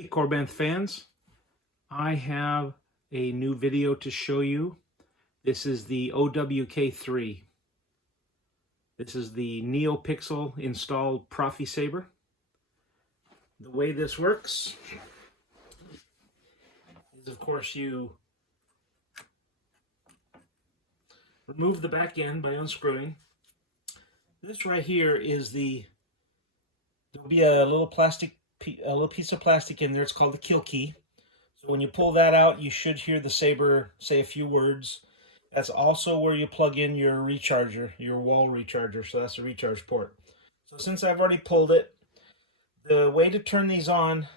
Hey Korbanth fans, I have a new video to show you. This is the OWK3. This is the Neo Pixel installed Profi saber. The way this works is, of course, you remove the back end by unscrewing. This right here is there'll be a little piece of plastic in there. It's called the kill key. So when you pull that out, you should hear the saber say a few words. That's also where you plug in your recharger, your wall recharger. So that's a recharge port. So since I've already pulled it, the way to turn these on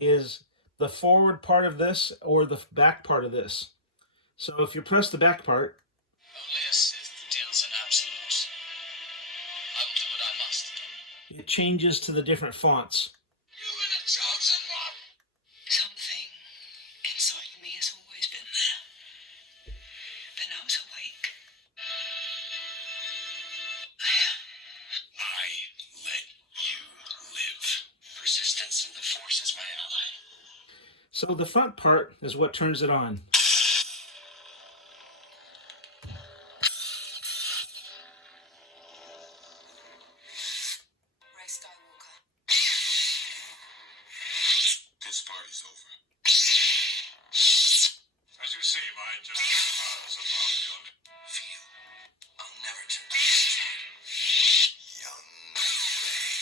is the forward part of this or the back part of this. So if you press the back part, only a Sith deals in absolutes. I will do what I must. it changes to the different fonts. You were the chosen one! Something inside me has always been there, but now it's awake. I let you live. Persistence in the Force is my ally. So the front part is what turns it on. This party's over. As you see, my intellectual powers are far beyond. Feel. I'll never turn back. Young Rey.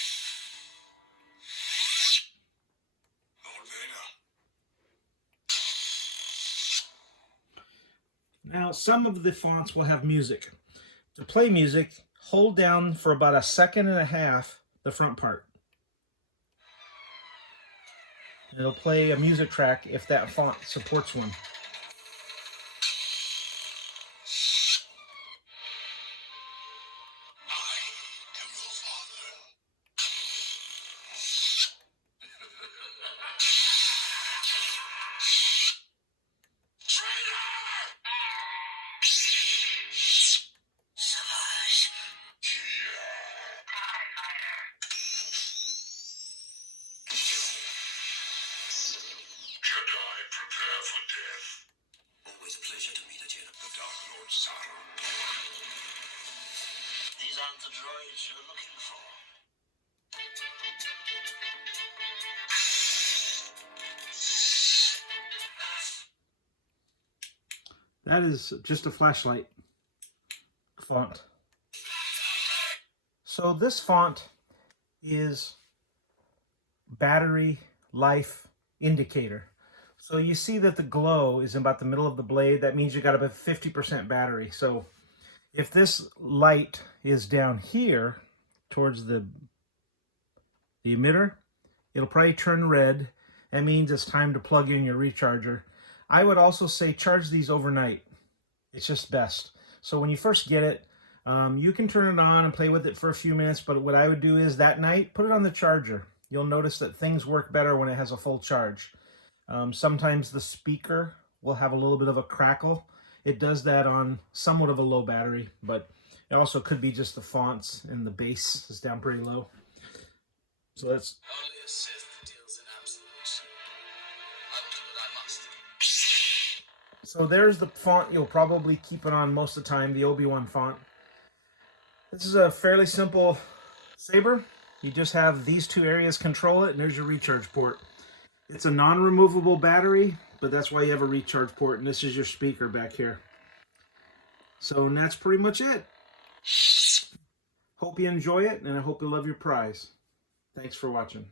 Lord Vader. Now, some of the fonts will have music. To play music, hold down for about 1.5 seconds the front part. It'll play a music track if that font supports one. I am your father. Traitor! Savage. Jedi, prepare for death. Always a pleasure to meet a Jedi. The Dark Lord Saru. These aren't the droids you're looking for. That is just a flashlight font. So this font is battery life indicator. So you see that the glow is about the middle of the blade. That means you got about 50% battery. So if this light is down here towards the emitter, it'll probably turn red. That means it's time to plug in your recharger. I would also say charge these overnight. It's just best. So when you first get it, you can turn it on and play with it for a few minutes, but what I would do is that night, put it on the charger. You'll notice that things work better when it has a full charge. Sometimes the speaker will have a little bit of a crackle. It does that on somewhat of a low battery, but it also could be just the fonts and the bass is down pretty low. So that's... Only a Sith deals in absolutes. I will do what I must. So there's the font you'll probably keep it on most of the time, the Obi-Wan font. This is a fairly simple saber. You just have these two areas control it, and there's your recharge port. It's a non-removable battery, but that's why you have a recharge port, and this is your speaker back here. So and that's pretty much it. Hope you enjoy it, and I hope you love your prize. Thanks for watching.